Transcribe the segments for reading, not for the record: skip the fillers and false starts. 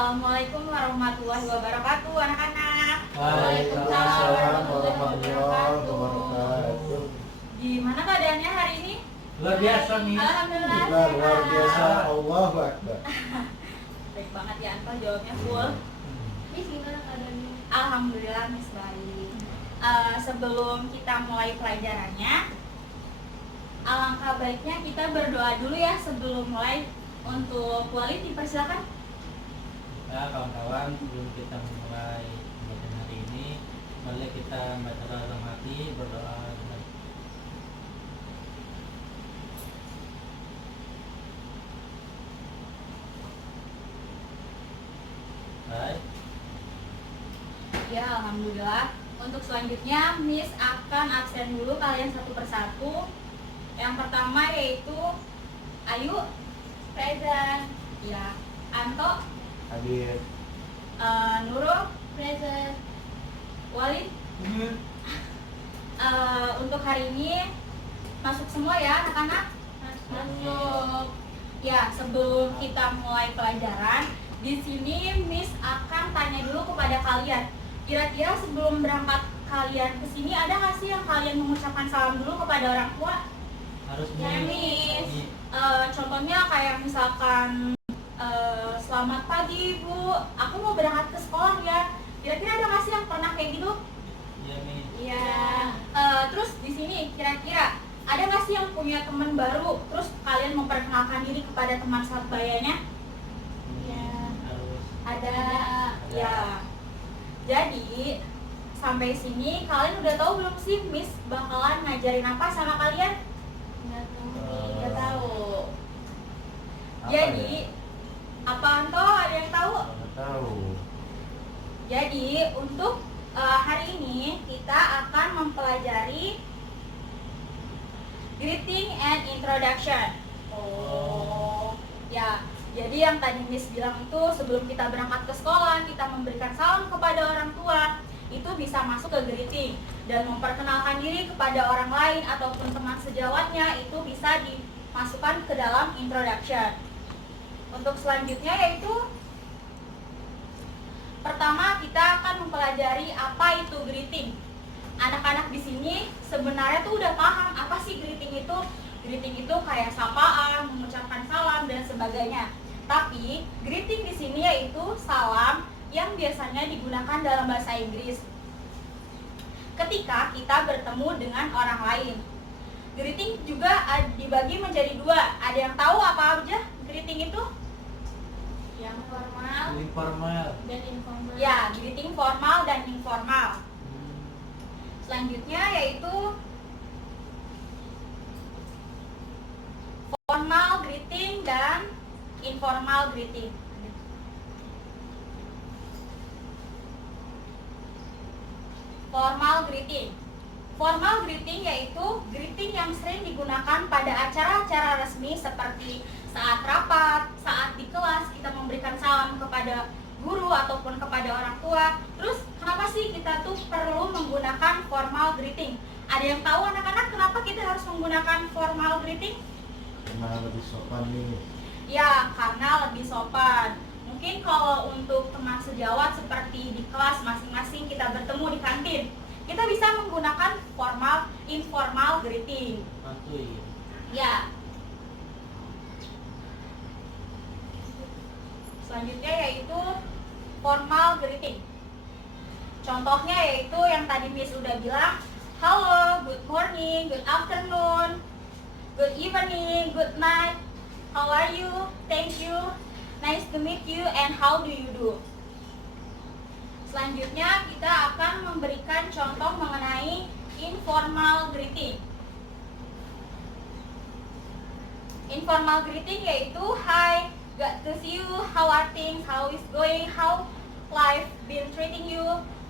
Assalamualaikum warahmatullahi wabarakatuh, anak-anak. Waalaikumsalam warahmatullahi wabarakatuh. Gimana keadaannya hari ini? Luar biasa nih. Alhamdulillah. Luar biasa, sehat. Allahu Akbar. Baik banget ya, Anpa jawabnya full. Miss, gimana keadaannya? Alhamdulillah, Miss baik. Sebelum kita mulai pelajarannya, alangkah baiknya kita berdoa dulu ya sebelum mulai. Untuk Walid dipersilakan. Ya kawan-kawan, sebelum kita memulai pembelajaran hari ini, mari kita baca doa dalam hati, berdoa. Baik. Ya, alhamdulillah. Untuk selanjutnya, Miss akan absen dulu kalian satu persatu. Yang pertama yaitu Ayu, Present. ya, Anto, Hadir. Nurul, Present. Walid. Untuk hari ini masuk semua ya anak-anak. Masuk. Ya, sebelum kita mulai pelajaran, di sini Miss akan tanya dulu kepada kalian. Kira-kira sebelum berangkat kalian ke sini ada nggak sih yang kalian mengucapkan salam dulu kepada orang tua? Harus Ya, Miss. Contohnya kayak misalkan selamat pagi Bu, aku mau berangkat ke sekolah ya. Kira-kira ada nggak sih yang pernah kayak gitu? Iya nih. Iya. Terus di sini kira-kira ada nggak sih yang punya teman baru? Terus kalian memperkenalkan diri kepada teman sebayanya? Ya. Harus. Ada. Ya. Jadi sampai sini kalian udah tahu belum sih Miss bakalan ngajarin apa sama kalian? Nggak tahu. Nggak tahu. Apa Jadi ya? apa Anto? Ada yang tahu? Nggak tahu. Jadi untuk hari ini kita akan mempelajari greeting and introduction. Oh, ya. Jadi yang tadi Miss bilang itu sebelum kita berangkat ke sekolah kita memberikan salam kepada orang tua, itu bisa masuk ke greeting, dan memperkenalkan diri kepada orang lain ataupun teman sejawatnya itu bisa dimasukkan ke dalam introduction. Untuk selanjutnya yaitu pertama kita akan mempelajari apa itu greeting. Anak-anak di sini sebenarnya tuh udah paham apa sih greeting itu. Greeting itu kayak sapaan, mengucapkan salam dan sebagainya. Tapi greeting di sini yaitu salam yang biasanya digunakan dalam bahasa Inggris ketika kita bertemu dengan orang lain. Greeting juga dibagi menjadi dua. Ada yang tahu apa aja greeting itu? Yang formal Informal. dan informal. Ya, greeting formal dan informal. Selanjutnya yaitu formal greeting dan informal greeting. Formal greeting. Formal greeting yaitu greeting yang sering digunakan pada acara-acara resmi seperti saat rapat, saat di kelas kita memberikan salam kepada guru ataupun kepada orang tua. Terus kenapa sih kita tuh perlu menggunakan formal greeting? Ada yang tahu anak-anak kenapa kita harus menggunakan formal greeting? Karena lebih sopan nih. Ya, karena lebih sopan. Mungkin kalau untuk teman sejawat seperti di kelas masing-masing kita bertemu di kantin, kita bisa menggunakan formal, informal greeting. Patuhi. Ya. Selanjutnya yaitu formal greeting. Contohnya yaitu yang tadi Miss udah bilang, halo, good morning, good afternoon, good evening, good night, how are you, thank you, nice to meet you, and how do you do. Selanjutnya kita akan memberikan contoh mengenai informal greeting. Informal greeting yaitu hi, good to see you, how are things, how is going, how life been treating you.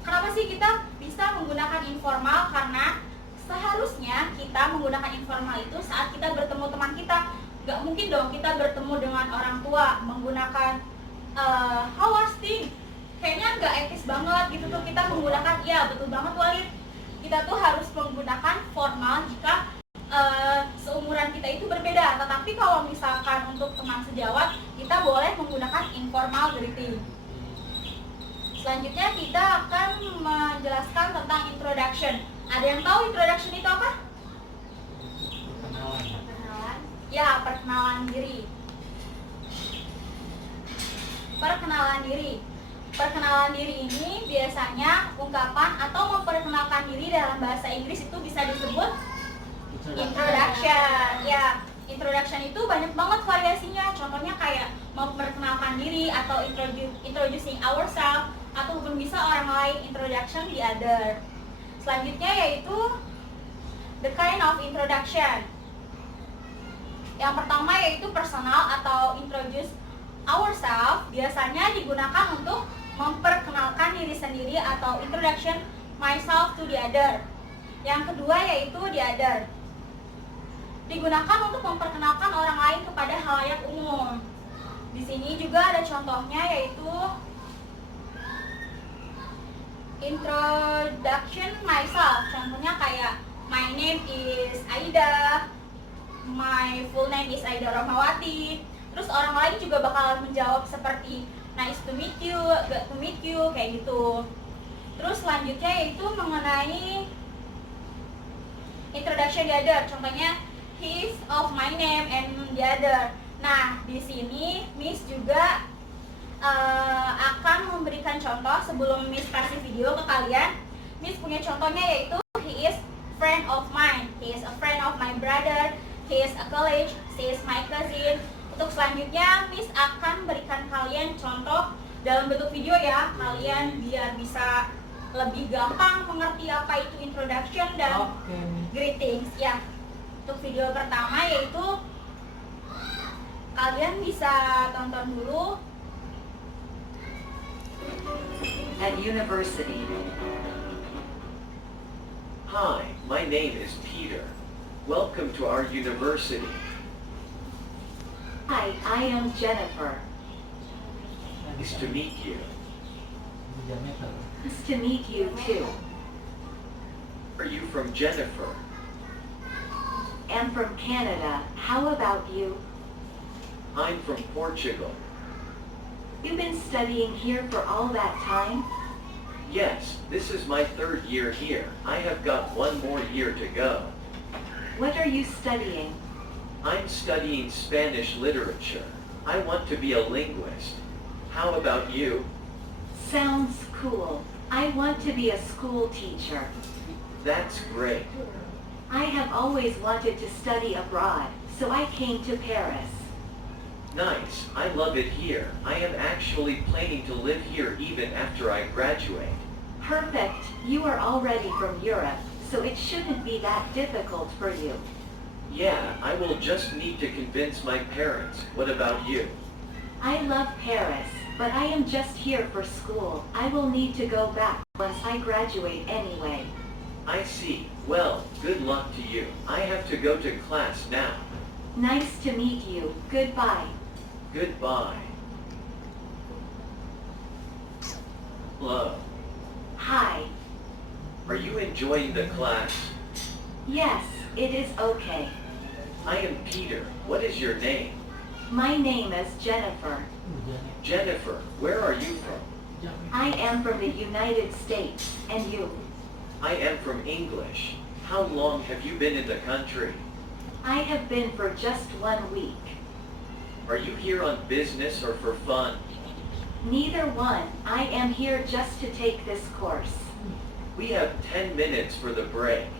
Kenapa sih kita bisa menggunakan informal? Karena seharusnya kita menggunakan informal itu saat kita bertemu teman kita. Gak mungkin dong kita bertemu dengan orang tua menggunakan how are things. Kayaknya gak etis banget gitu tuh kita menggunakan, ya betul banget Walid. Kita tuh harus menggunakan formal jika seumuran kita itu berbeda. Tetapi kalau misalkan untuk teman sejawat, kita boleh menggunakan informal greeting. Selanjutnya kita akan menjelaskan tentang introduction. Ada yang tahu introduction itu apa? Perkenalan. Perkenalan. Ya, perkenalan diri. Perkenalan diri. Perkenalan diri ini biasanya ungkapan atau memperkenalkan diri dalam bahasa Inggris itu bisa disebut introduction. Ya, introduction itu banyak banget variasinya. Contohnya kayak memperkenalkan diri atau introducing ourselves, atau mungkin bisa orang lain introduction the other. Selanjutnya yaitu the kind of introduction. Yang pertama yaitu personal atau introduce ourselves, biasanya digunakan untuk memperkenalkan diri sendiri atau introduction myself to the other. Yang kedua yaitu the other, digunakan untuk memperkenalkan orang lain kepada halayak umum. Di sini juga ada contohnya yaitu introduction myself. Contohnya kayak my name is Aida, my full name is Aida Rahmawati. Terus orang lain juga bakal menjawab seperti nice to meet you, good to meet you, kayak gitu. Terus selanjutnya yaitu mengenai introduction the other. Contohnya he is of my name and the other. Nah, di sini Miss juga akan memberikan contoh sebelum Miss kasih video ke kalian. Miss punya contohnya yaitu he is friend of mine, he is a friend of my brother, he is a college, she is my cousin. Untuk selanjutnya Miss akan berikan kalian contoh dalam bentuk video ya, kalian biar bisa lebih gampang mengerti apa itu introduction dan greetings ya. Untuk video pertama yaitu kalian bisa tonton dulu. At university. Hi, my name is Peter. Welcome to our university. Hi, I am Jennifer. Nice to meet you. Diameter. Nice to meet you too. Are you from Jennifer? I'm from Canada. How about you? I'm from Portugal. You've been studying here for all that time? Yes, this is my 3rd year here. I have got 1 more year to go. What are you studying? I'm studying Spanish literature. I want to be a linguist. How about you? Sounds cool. I want to be a school teacher. That's great. I have always wanted to study abroad, so I came to Paris. Nice, I love it here. I am actually planning to live here even after I graduate. Perfect. You are already from Europe, so it shouldn't be that difficult for you. Yeah, I will just need to convince my parents. What about you? I love Paris, but I am just here for school. I will need to go back once I graduate anyway. I see. Well, good luck to you. I have to go to class now. Nice to meet you. Goodbye. Goodbye. Hello. Hi. Are you enjoying the class? Yes, it is okay. I am Peter. What is your name? My name is Jennifer. Jennifer, where are you from? I am from the United States, and you? I am from English. How long have you been in the country? I have been for just 1 week. Are you here on business or for fun? Neither one. I am here just to take this course. We have 10 minutes for the break.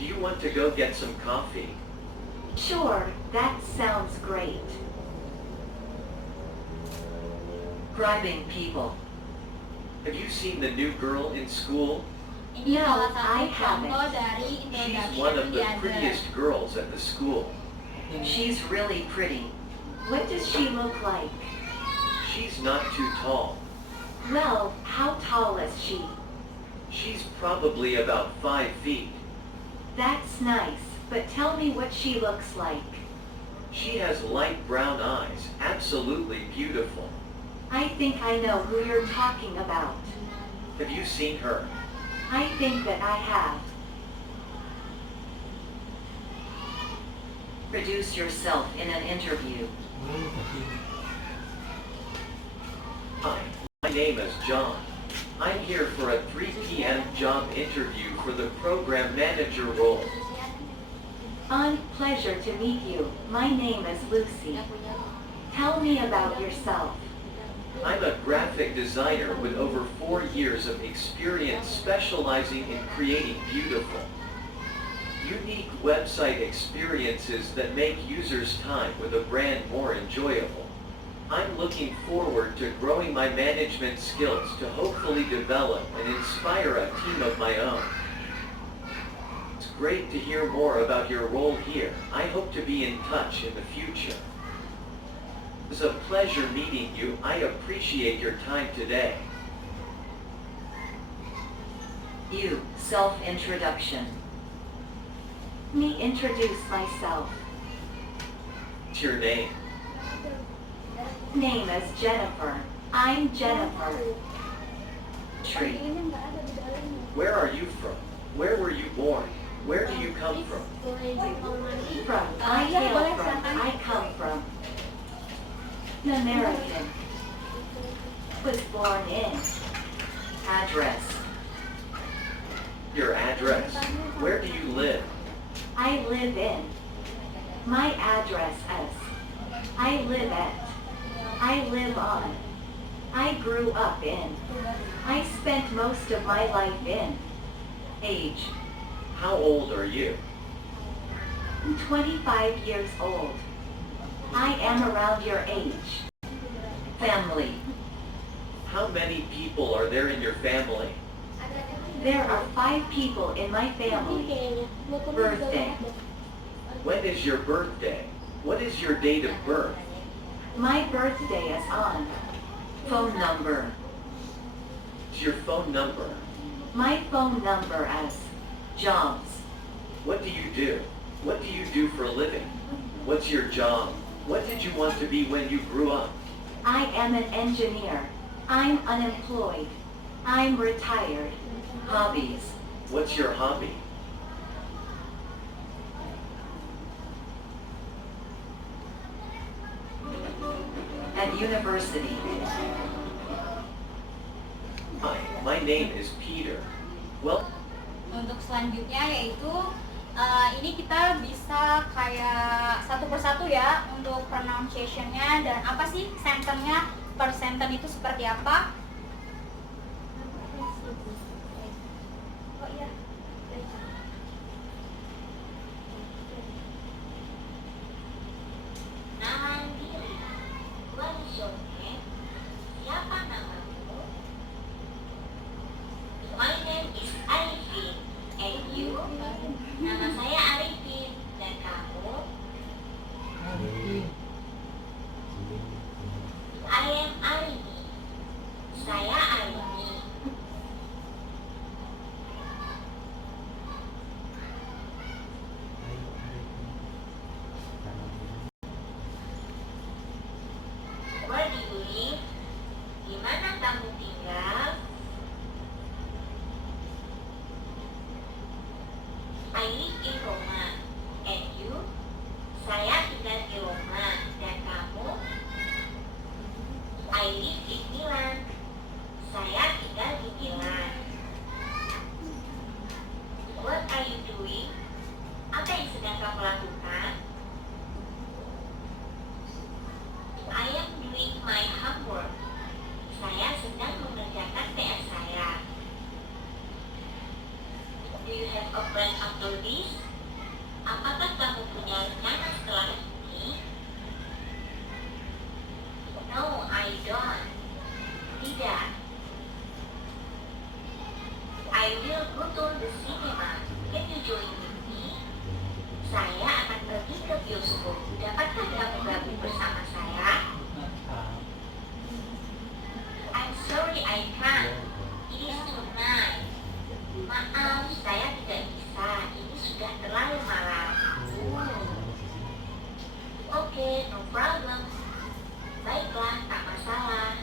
Do you want to go get some coffee? Sure, that sounds great. Describing people. Have you seen the new girl in school? Ini No, salah satu I contoh haven't. dari She's one introduction of the the other. prettiest girls at the school. She's really pretty. What does she look like? She's not too tall. Well, how tall is she? She's probably about 5 feet. That's nice, but tell me what she looks like. She has light brown eyes, absolutely beautiful. I think I know who you're talking about. Have you seen her? I think that I have. Introduce yourself in an interview. Kasih. Hi, my name is John. I'm here for a 3 p.m. job interview for the program manager role. Pleasure to meet you. My name is Lucy. Tell me about yourself. I'm a graphic designer with over 4 years of experience specializing in creating beautiful, unique website experiences that make users' time with a brand more enjoyable. I'm looking forward to growing my management skills to hopefully develop and inspire a team of my own. It's great to hear more about your role here. I hope to be in touch in the future. It was a pleasure meeting you. I appreciate your time today. You, self-introduction. Me introduce myself. What's your name? Name is Jennifer. I'm Jennifer. Tree. Where are you from? Where were you born? Where do you come from? I come from an American. Was born in. Address. Your address. Where do you live? I live in. My address is. I live at. I live on. I grew up in. I spent most of my life in. Age. How old are you? I'm 25 years old. I am around your age. Family. How many people are there in your family? There are 5 people in my family. Birthday. When is your birthday? What is your date of birth? My birthday is on. Phone number. What's your phone number? My phone number is. Jobs. What do you do? What do you do for a living? What's your job? What did you want to be when you grew up? I am an engineer. I'm unemployed. I'm retired. Hobbies. What's your hobby? At university. Hi, my name is Peter. Well, Untuk selanjutnya yaitu ini kita bisa kayak satu persatu ya untuk pronunciation-nya dan apa sih sentence-nya per sentence itu seperti apa. Oh iya. Nama diri. What is your name? Siapa namamu? My name is Arifin. And you? Nama saya Arifin. Dan kamu? I am Arini. Saya Arini. Where do you live? Di mana kamu tinggal? I live in Roma. And you? Saya tinggal di Roma. Dan kamu? I live in Milan. Saya tinggal di Milan. What are you doing? Apa yang sedang kamu lakukan? I am doing my homework. Saya sedang mengerjakan PR saya. Do you have a plan after this? Apakah kamu punya rencana setelah ini? No, I don't. Tidak. I will go to the cinema. Can you join with me? Saya akan pergi ke bioskop. Dapatkah kamu gabung bersama saya? I'm sorry I can't. It is tonight. Maaf, saya tidak bisa. Ini sudah terlalu malam. Oke, no problem. Baiklah, tak masalah.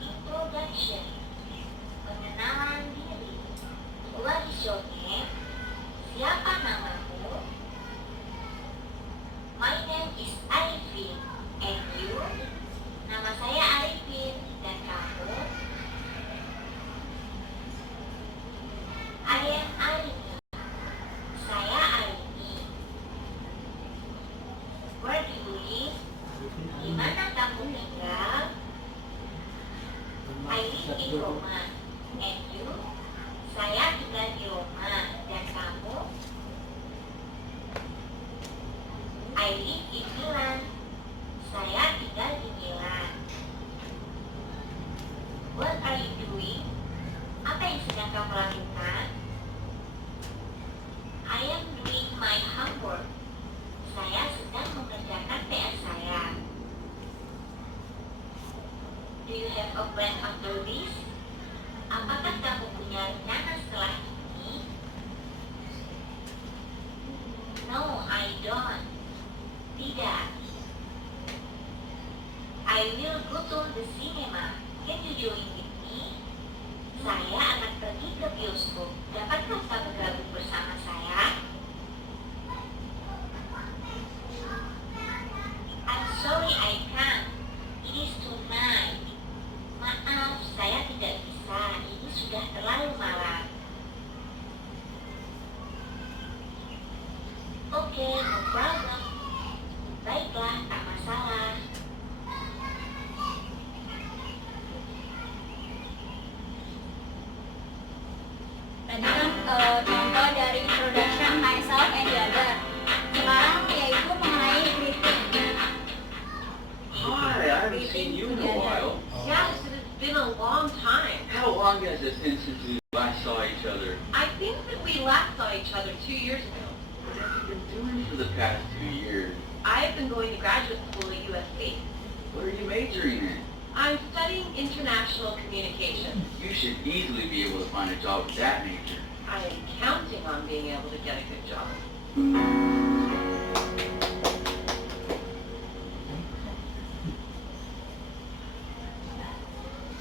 Introduction. Pengenalan diri. What is your name? Siapa namamu? live in Roma. And you? Saya tinggal di Roma. Dan kamu? I live in Milan. Saya tinggal di Milan. What are you doing? Apa yang sedang kamu lakukan? I am doing my homework. Saya sedang mengerjakan PR saya. Do you have a plan after this? Apakah kamu punya rencana setelah ini? No, I don't. Tidak. I will go to the cinema. Can you join with me? Saya akan pergi ke bioskop. Dapatkah kamu gabung bersama saya? I'm sorry I can't. It is tonight. Maaf, saya tidak bisa. Ini sudah terlalu malam. Oke, no problem. Baiklah, tak masalah. Tadi kan contoh dari introduction myself and the other. Sekarang yaitu mengenai greeting. Hi, I haven't seen you in a while. Yes, it has been a long time. How long has it been since we last saw each other? I think that we last saw each other 2 years ago. What have you been doing for the past 2 years? I have been going to graduate school at USC. What are you majoring in? I'm studying international communication. You should easily be able to find a job with that major. I am counting on being able to get a good job.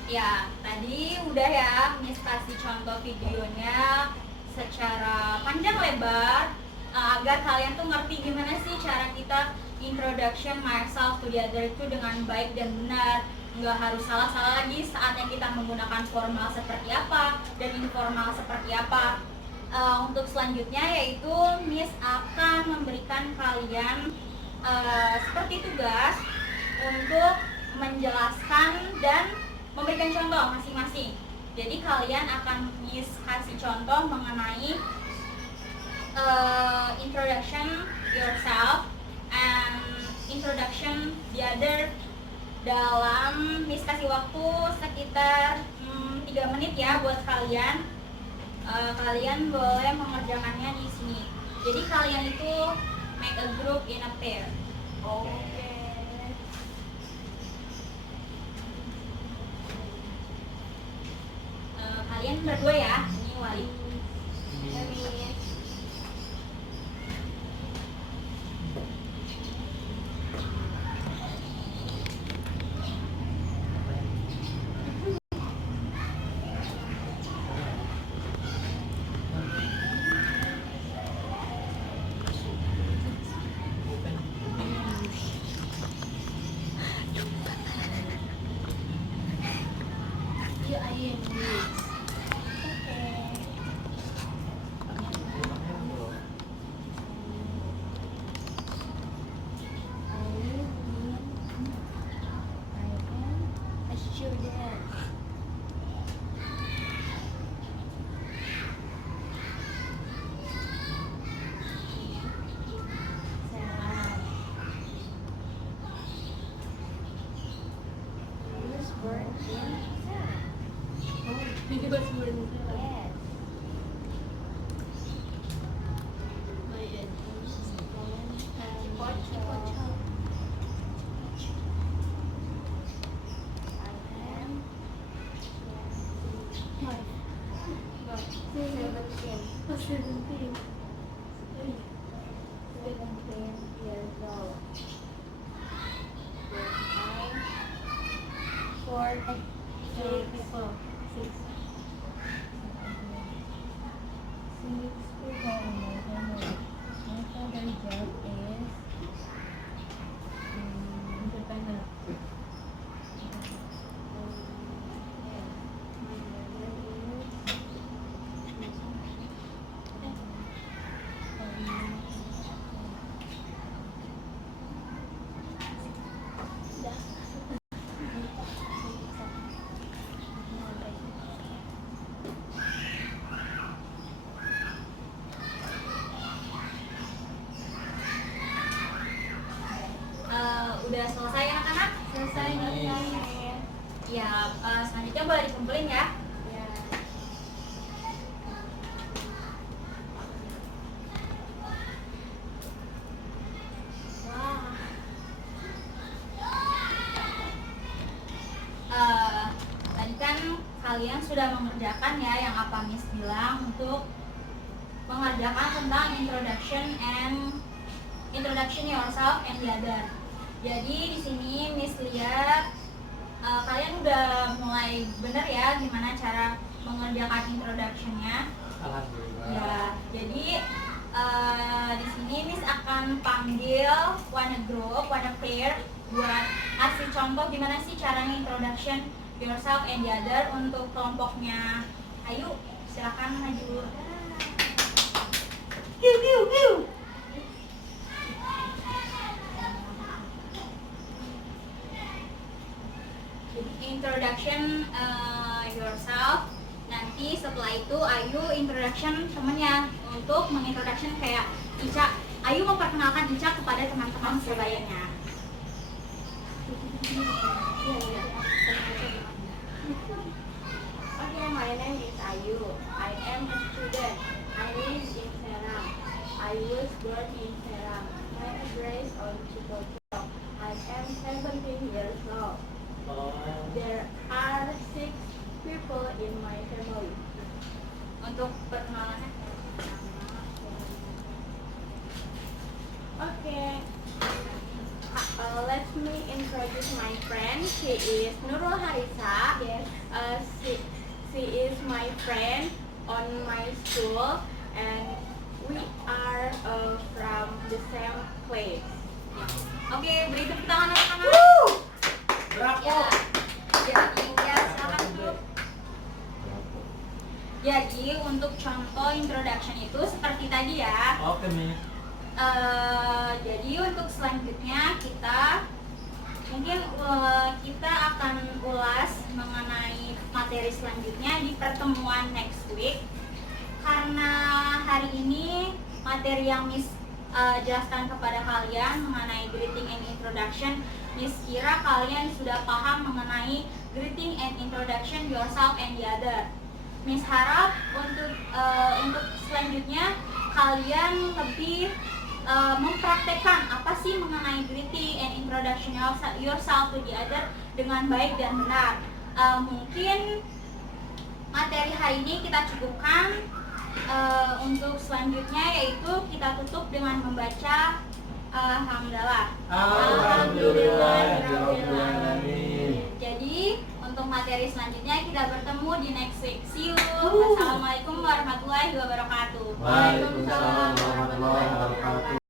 Ya, tadi udah ya Miss kasih contoh videonya secara panjang lebar agar kalian tuh ngerti gimana sih cara kita introduction myself to the other itu dengan baik dan benar. Nggak harus salah-salah lagi saatnya kita menggunakan formal seperti apa dan informal seperti apa. Untuk selanjutnya yaitu Miss akan memberikan kalian seperti tugas untuk menjelaskan dan memberikan contoh masing-masing. Jadi kalian akan Miss kasih contoh mengenai introduction yourself and introduction the other dalam Miss kasih waktu sekitar 3 menit ya buat kalian. Kalian boleh mengerjakannya di sini. Jadi kalian itu make a group in a pair. Oke. Kalian berdua ya, ini Wali. Iya, ayam. He was born in Yes. Ya, selanjutnya boleh dikumpulin ya. Ya. Wah. Tadi kan kalian sudah mengerjakan ya yang apa Miss bilang untuk mengerjakan tentang introduction yourself and the other. Jadi di sini Miss lihat kalian udah mulai bener ya gimana cara mengerjakan introduction-nya. Alhamdulillah. Ya, jadi di sini Miss akan panggil one group, one pair buat kasih contoh gimana sih caranya introduction yourself and the other untuk kelompoknya. Ayo, silakan maju. Piu piu piu. Introduction yourself. Nanti setelah itu Ayu introduction temennya untuk mengintroduction kayak Ica. Ayu memperkenalkan Ica kepada teman-teman sebayanya. Okay, my name is Ayu. I am a student. I live in Serang. I was born in Serang. My address on Cikopo. I am 17 years old. Oh, There are 6 people in my family. Untuk perkenalannya. Okay. Let me introduce my friend. She is Nurul Harisa. Yes. She is my friend on my school, and we are from the same place. Oke, beri tepuk tangan anak-anak. berapa? Ya, jadi ya silakan dulu. Jadi untuk contoh introduction itu seperti tadi ya. Oke, Miss. Jadi untuk selanjutnya kita mungkin kita akan ulas mengenai materi selanjutnya di pertemuan next week. Karena hari ini materi yang Miss jelaskan kepada kalian mengenai greeting and introduction, Miss kira kalian sudah paham mengenai greeting and introduction yourself and the other. Miss harap untuk selanjutnya kalian lebih mempraktekkan apa sih mengenai greeting and introduction yourself to the other dengan baik dan benar. Mungkin materi hari ini kita cukupkan. Untuk selanjutnya yaitu kita tutup dengan membaca Alhamdulillah. Alhamdulillahirrahmanirrahim. Jadi untuk materi selanjutnya kita bertemu di next week. See you. Wassalamualaikum warahmatullahi wabarakatuh. Waalaikumsalam warahmatullahi wabarakatuh.